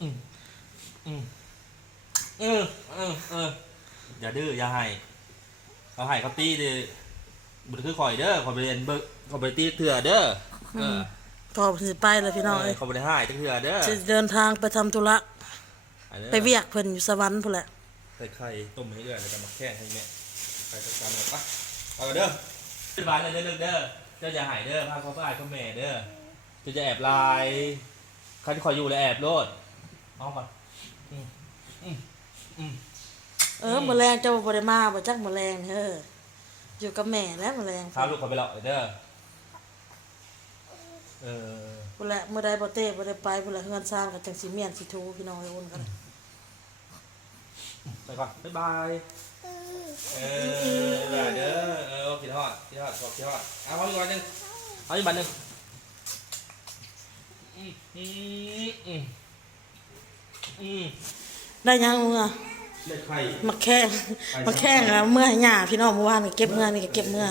อืมอืมเออเออเอออย่าดื้ออย่าให้เขาให้เขาตีดิบุตรคือข่อยเด้อขอยไปเรียนเบิกขอยไปตีเถื่อเด้อเออพอสิไปแล้วพี่น้องเอเอ้อยเขาไปได้ให้จังเถื่อเด้อจะเดินทางไปทำธุระด้อไปเวียกเพิ่นอยู่สวรรค์พุ่นแหละใส่ไข่ต้มให้เอื้อยแล้วก็มาแค่ให้แม่ไข่สักจานหน่อยปะเอากันเด้อขึ้นบ้านเลยเด้อเด้อเจ้าอย่าหายเด้อพาเขาไปเขาแม่เด้อเจะจะแอบลายใครที่คอยอยู่เลยแอบโลด เอาก่อนอืมอืมอืมเออมื้อแรงเจ้าบ่ได้มาบ่จักมื้อแรงเด้ออยู่กับแม่แล้วมื้อแรงพาลูกเขาไปหลอกเด้อเออพุ่นแหละมื้อใดบ่เต้บ่ได้ไปพุ่นแหละเฮือนซ่านก็จังสิเมียนสิทูพี่น้องเอ้ยอุ่นกันไปก่อนบ๊ายบายเออบ๊ายบายเด้อเออกินทอดกินทอดขอบกินทอดเอาเอาอีกวันหนึ่งเอาอีกบันหนึ่งอืมอืมอืม อืมได้ยังมึงอะเล็ดไข่มาแข้งมาแข้งอะเมื่อให้หญ้าพี่น้องเมื่อวานนี่เก็บเมื่อนี่ก็เก็บเมื่อ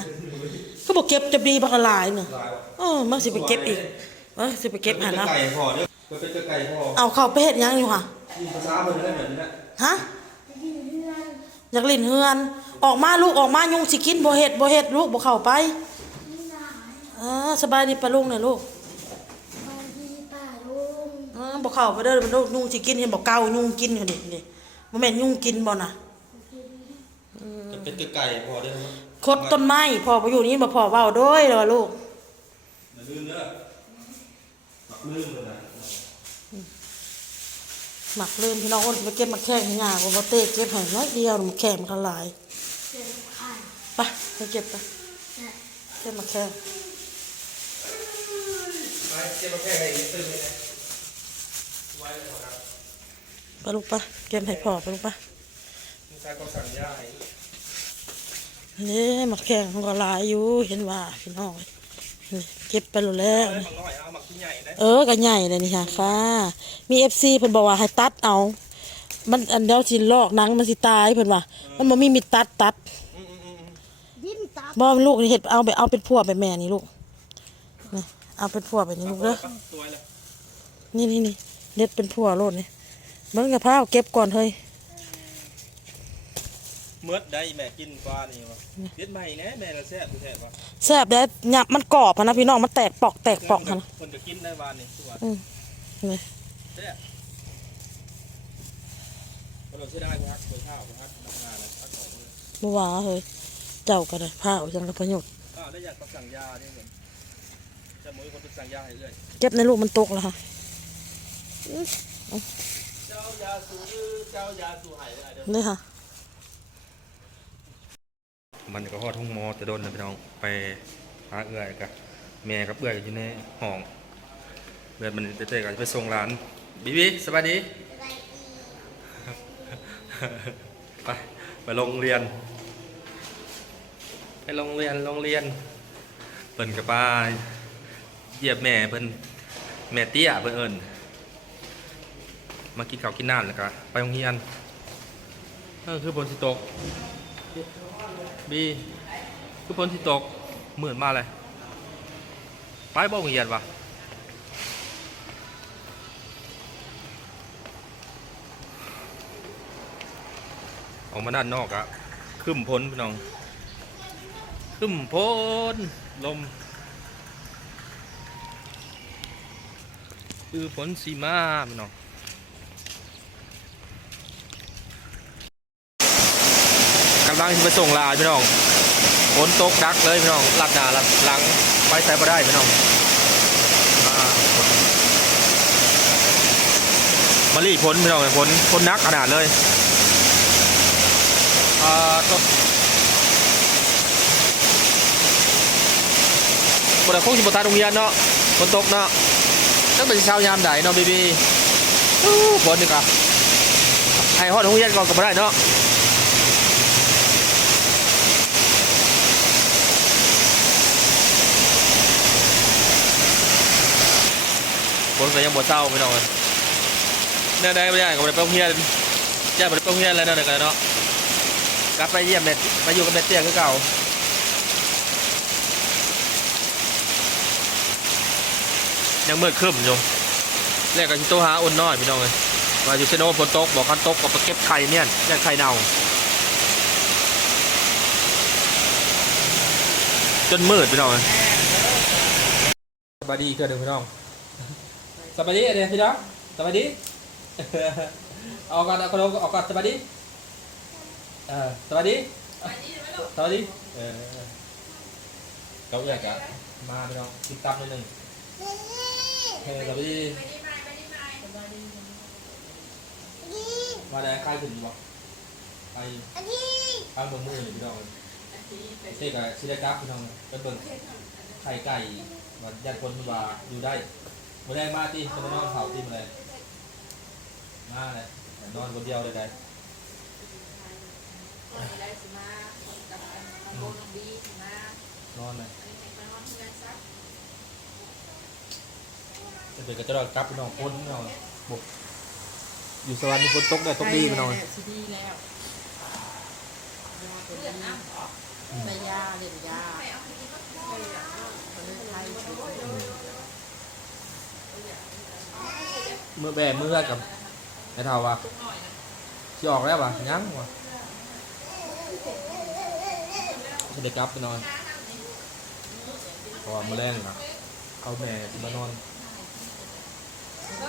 ก็บอกเก็บจะดีบักละลายเนาะลายวะเออมันสิไปเก็บอีกเออสิไปเก็บหันเอาเนาะไก่พอเด้อไปเป็นไก่พอเอาเข้าไปเฮ็ดหยังอยู่ห่ะมีภาษาเพิ่นได้แบบนี้นะฮะอยากเล่นเฮือน ออกมาลูกออกมายุงสิกินบ่เฮ็ดบ่เฮ็ดลูกบ่เข้าไปเออสบายดีปะลุงน่ะลูกบางทีป่าลุ งเออบ่เข้าไปเด้อมันลูกยุงสิกินเห็นบ่เก่ายุงกินอยู่นี่นี่บ่แม่นยุงกินบ่น่ะจะเป็นไก่พอเด้อคดต้นไม้พ่อบ่อยู่นี่บ่พ่อเว้าโดยเด้อลูกอย่าลืมเด้อลืมเลยนะหมักลืมพี่น้องอ้นสิไปเก็บมาแข้งให้หญ้าบ่บ่เตะเก็บให้น้อยเดียวมันแข้งมันละลายเจ็บอ่านไปไปเก็บไปแต่เก็บมาแข้งไปเก็บมาแค่ไหนตื่นเลยนะไว้เลยครับ ไปลูกไปเก็บให้พ่อไปลูกไปมีใครก็สั่งย่าให้นี่มาแข้งมันก็หลายอยู่เห็นว่าพี่น้องนี่เก็บไปแล้วแล้วเอาหมักน้อยเอาหมักที่ใหญ่นะเออก็ใหญ่เลยนี่ค่ะค่ะมี FC เพิ่นบอกว่าให้ตัดเอา มันอันเดียวสิลอกหนังมันสิตายเพิ่นว่า มันบ่มีมีดตัดตัดอืมอืมอืมดิ้นตาบ่ลูกนี่เฮ็ดเอาไปเอาเป็นพวกไปแม่นี่ลูกนี่เอาเป็นพวกไปนี่ลูกเด้อตัวเลยนี่นี่นี่ เด็ดเป็นพวกโลดนี่เบิ่งกะเพราเก็บก่อนเฮ้ยเมื่อได้แม่กินปลานี่วะเด็ดใหม่แน่แม่ละแซ่บแท้วะแซ่บเด้อหยับมันกรอบอะนะพี่น้องมันแตกปอกแตกปอกหั่นนะคนจะกินได้วานนี่ทุกวันอืมนี่แซ่บเราเชื่อได้พักไปข้าวไปพักทำงานเลยพักของเลยบ่ว่าเฮ้ยเจ้าก็ได้ผ้าเอาจังละประโยชน์อ้าวได้อยากมาสั่งยาเนี่ยเหมือนจะมุ้ยคนไปสั่งยาให้เรื่อยเก็บในลูกมันตกแล้วค่ะ เจ้ายาสูเจ้ายาสูหายอะไรเด้อนี่ค่ะ มันก็ฮอดทุ่งมอจะโดนนะพี่น้องไปหาเอื้อยกับแม่กับเอื้อยอยู่ในห้องเอื้อยมันเตะๆกันไปส่งร้านบีบีสวัสดี ไปไปโรงเรียน ไปโรงเรียนโรงเรียนเพิ่นกับป้าเหยียบแม่เพิ่นแม่เตี้ยเพิ่นเอิ้น มากินข้าวกินน้ำแล้วก็ไปโรงเรียนเออคือฝนสิตกบีคือฝนสิตกเหมื่นมาเลยไปบ่โรงเรียนวะออกมาด้านนอกอะขึ้นพ้นพี่น้อง ขึ้นพ้นลม คือฝนสีมาพี่น้อง กำลังไปส่งลาพี่น้องฝนตกดักเลยพี่น้องลัดหนาลัดหลังไปใส่บ่ได้พี่น้องมารีฝนพี่น้องฝนฝนนักขนาดเลยอ่าต้นบนคงสิบตาโรงเรียนเนาะฝนตกเนาะตั้งแต่เช้ายามใดเนาะบีบีฝนนี่กะให้ฮอดโรงเรียนก่อนก็บ่ได้เนาะ ฝนก็ยังบ่เศร้าไปหน่อยเนี่ยได้ไม่ได้ก็บ่ได้ไปโรงเรียนย่าบ่ได้ไปโรงเรียนแล้วเนาะเดี๋ยกันเนาะกลับไปเยี่ยมแม่ไปอยู่กับแม่เตี้ยคือเก่ายังมืดครึ้มอยู่แรกก็ชิโตหาอุ่นน้อยพี่น้องเลยมาอยู่เชโนฝนตกบอกคันตกก็ไปเก็บไข่เนี่ยแย่างไข่เน่าจนมืดพี่น้องเลยสบายดีเกิดเดิมพี่น้อง สบายดีเดี๋ยวพี่น้องสบายดีเอาก่อนเอาก่อนเอาก่อนสบายดีเออสบายดีสบายดีเออเก้าอื้อกะมาพี่น้องติดตามนิดนึงเฮ้ยสบายดีมาได้ใครถึงอยู่บ่ใครใครเบิ่งมืออยู่พี่น้องเท่กับชิได้กราฟพี่น้องไปเบิ่งไข่ไก่ว่าญาติคนที่ว่าอยู่ได้ มาได้มาที่จะมานอนเผาที่มาเลยมาเลยนอนคนเดียวเลยได้ได้สิมากับอันโบนดีสิมานอนเลยอันนี้มานอนเพื่อนซักจะเป็นกระจกกลับพี่น้องพ้นพี่น้องบุกอยู่สวรรค์มีคนตกได้ตกดีพี่น้องสิดีแล้วยาตัวเพื่อนนี้น้ำออกใส่ยาเล่นยาไปเอาคนนี้ก็พอคนนี้ไทยสิ เมื่อแบ่เมื่อกับไอ้เท่าว่าหน่อยนะที่ออกแล้วป่ะยังวะจะได้กลับไปนอนเพราะว่ามื้อแรงนะเขาแม่สิมานอน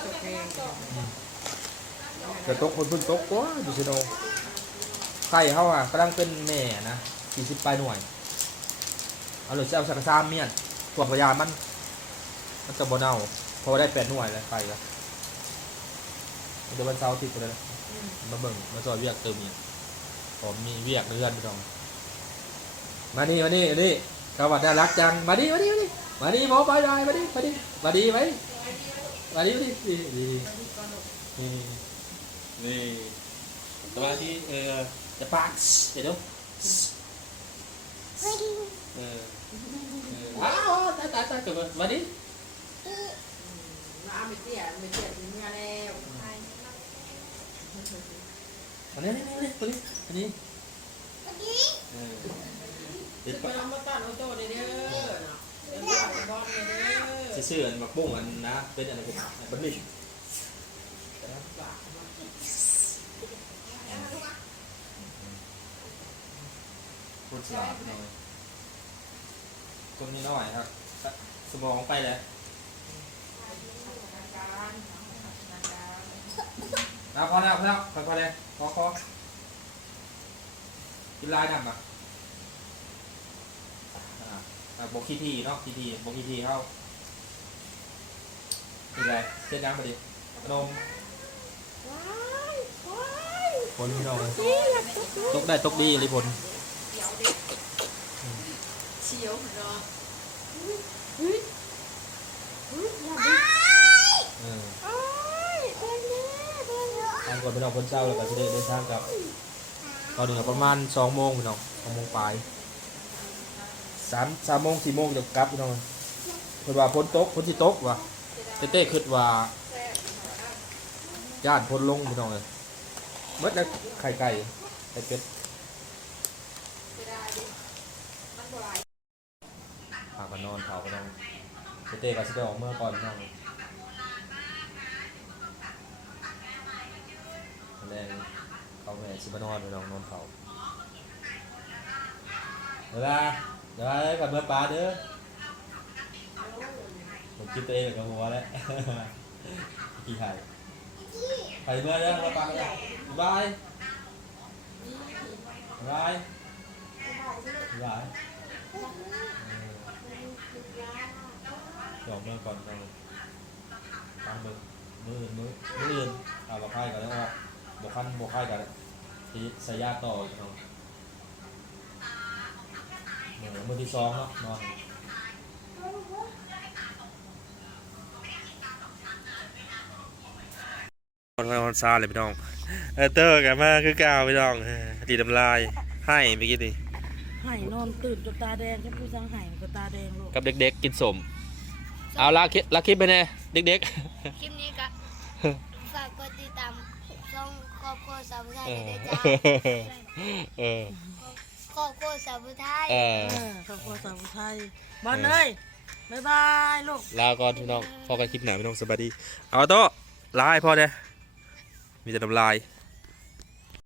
ตัวเพลงแต่ตกคนเพิ่นตกกว่าดูสิโนไข่เขาอะกำลังเป็นแม่นะสี่สิบปลายหน่วย เอาเลยจะเอาสักสามเมียนพวกพยามัน มันจะบ่เน่า เพราะว่าได้แปดหน่วยแล้วไข่ละมันจะวันเสาร์อาทิตย์ไปเลยนะมาเบิ่งมาซอยเวียกเติมเมียนผมมีเวียกเรือนพี่น้องมานี่มานี่มานี่สวัสดีน่ารักจังมาดิมาดิมาดิมาดิหมอไปได้มาดิมาดิมาดิไหมมาดิมาดินี่นี่นี่นี่สมาธิเออจะปากเดี๋ยวดูเออเอออ้าวตายตายตายจบมาดิ มาเอาไปเสียไปเสียถึงเมื่อแล้วอันนี้นี่นี่ตัวนี้อันนี้อันนี้เออจะเด็ดไปปะลองมาต้อนเอาโต้เด้อเด้อเนาะเดี๋ยวว่าบอลเด้อซื่อๆอันมาปุ้งอันนะเป็นอะไรกันบันนี่พูดสลับหน่อยคนนี้น้อยครับ สมองไปเลย เอาพอแล้วพอแล้วพอพอเลยพอพอกินลายดำอะอ่าอ่าบอกขี้ทีเนาะขี้ทีบอกขี้ทีเข้าเป็นไรเส้นน้ำมาดินมว้ายว้ายคนพี่น้องนี่อยากตกตกได้ตกดีเลยผลเชียวเนาะ เฮ้ยเฮ้ยอย่าดิ เออ โอ้ยเป็นแม่เป็นแม่ ทางก่อนพี่น้องคนเศร้าแล้วก็จะได้เดินทางกลับตอนนึ่งก็ประมาณสองโมงพี่น้องสองโมงปลายสามสามโมงสี่โมงจะกลับพี่น้องเพิ่นว่าพ้นตกพ้นที่ตกว่ะเต้เต้คิดว่าย่านพ้นลงพี่น้องเลยเมื่อแล้วไข่ไก่ไข่เป็ดจะได้ดิมันบ่ไหลพากันนอนเผาพี่น้องเต้เต้ก็จะได้ออกเมื่อก่อนพี่น้อง แรงเขาแม่ชิบานอนพี่น้องนอนเผาเวลาเดี๋ยวไปกับเมื่อปลาเด้อผมคิดตัวเองกับหัวแล้วกี่ไข่ไข่เมื่อเด้อเมื่อปลาเด้อบายบายบายบายบ๊ายบายจบเมื่อก่อนเราฟังเบิ่งมืออื่นมือมืออื่นเอากับไข่กันแล้วว่า บกขั้นบกไข่กันที่สายาต่ออีกเนาะเมื่อมือที่สองเนาะนอนคนละคนซาเลยพี่น้องเออเตอร์กันมาคือเก่าพี่น้องเออดีดำลายให้เมื่อกี้ดิไห้นอนตื่นจนตาแดงจะผู้สังไห้ก็ตาแดงลูกกับเด็กๆกินสมเอาลาคลิปลาคลิปไปแน่เด็กคลิปนี้ก็ ฝากกดติดตามช่องครอบครัวสาวผู้ไทยๆด้วยจ้าเออ ครอบครัวสาวผู้ไทยเออ เออครอบครัวสาวไทยบอลเลยบ๊ายบายลูก ลาก่อนพี่น้องพอกันคลิปหนาพี่น้องสวัสดี เอาโต๊ะลาให้พ่อเด้มีแต่น้ำลาย